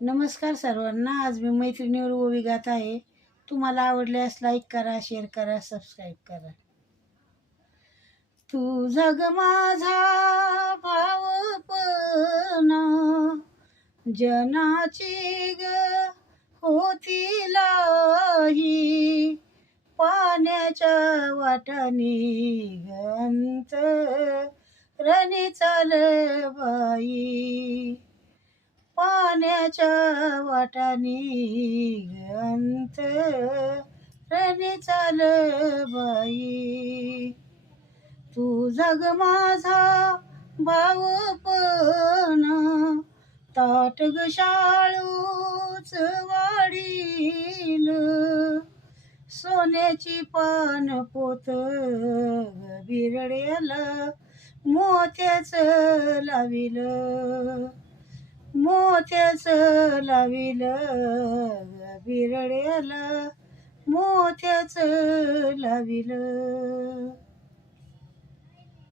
नमस्कार सर्वांना. आज मी मैत्रिणीवर ओवी गात आहे. तुम्हाला आवडल्यास लाईक करा, शेअर करा, सबस्क्राईब करा. तुझा ग माझा भावपणा जनाची ग होती लाही, पाण्याच्या वाटानी गंत रणी चाल बाई, पाण्याच्या वाटानी अंतरणी चाल बाई. तुझा ग माझा भावपणा ताट ग शाळूच वाढील, सोन्याची पान पोत बिरड्याला मोत्याच लाविल, मोत्याच लाविल बिरड्याला मोत्याच लाविल.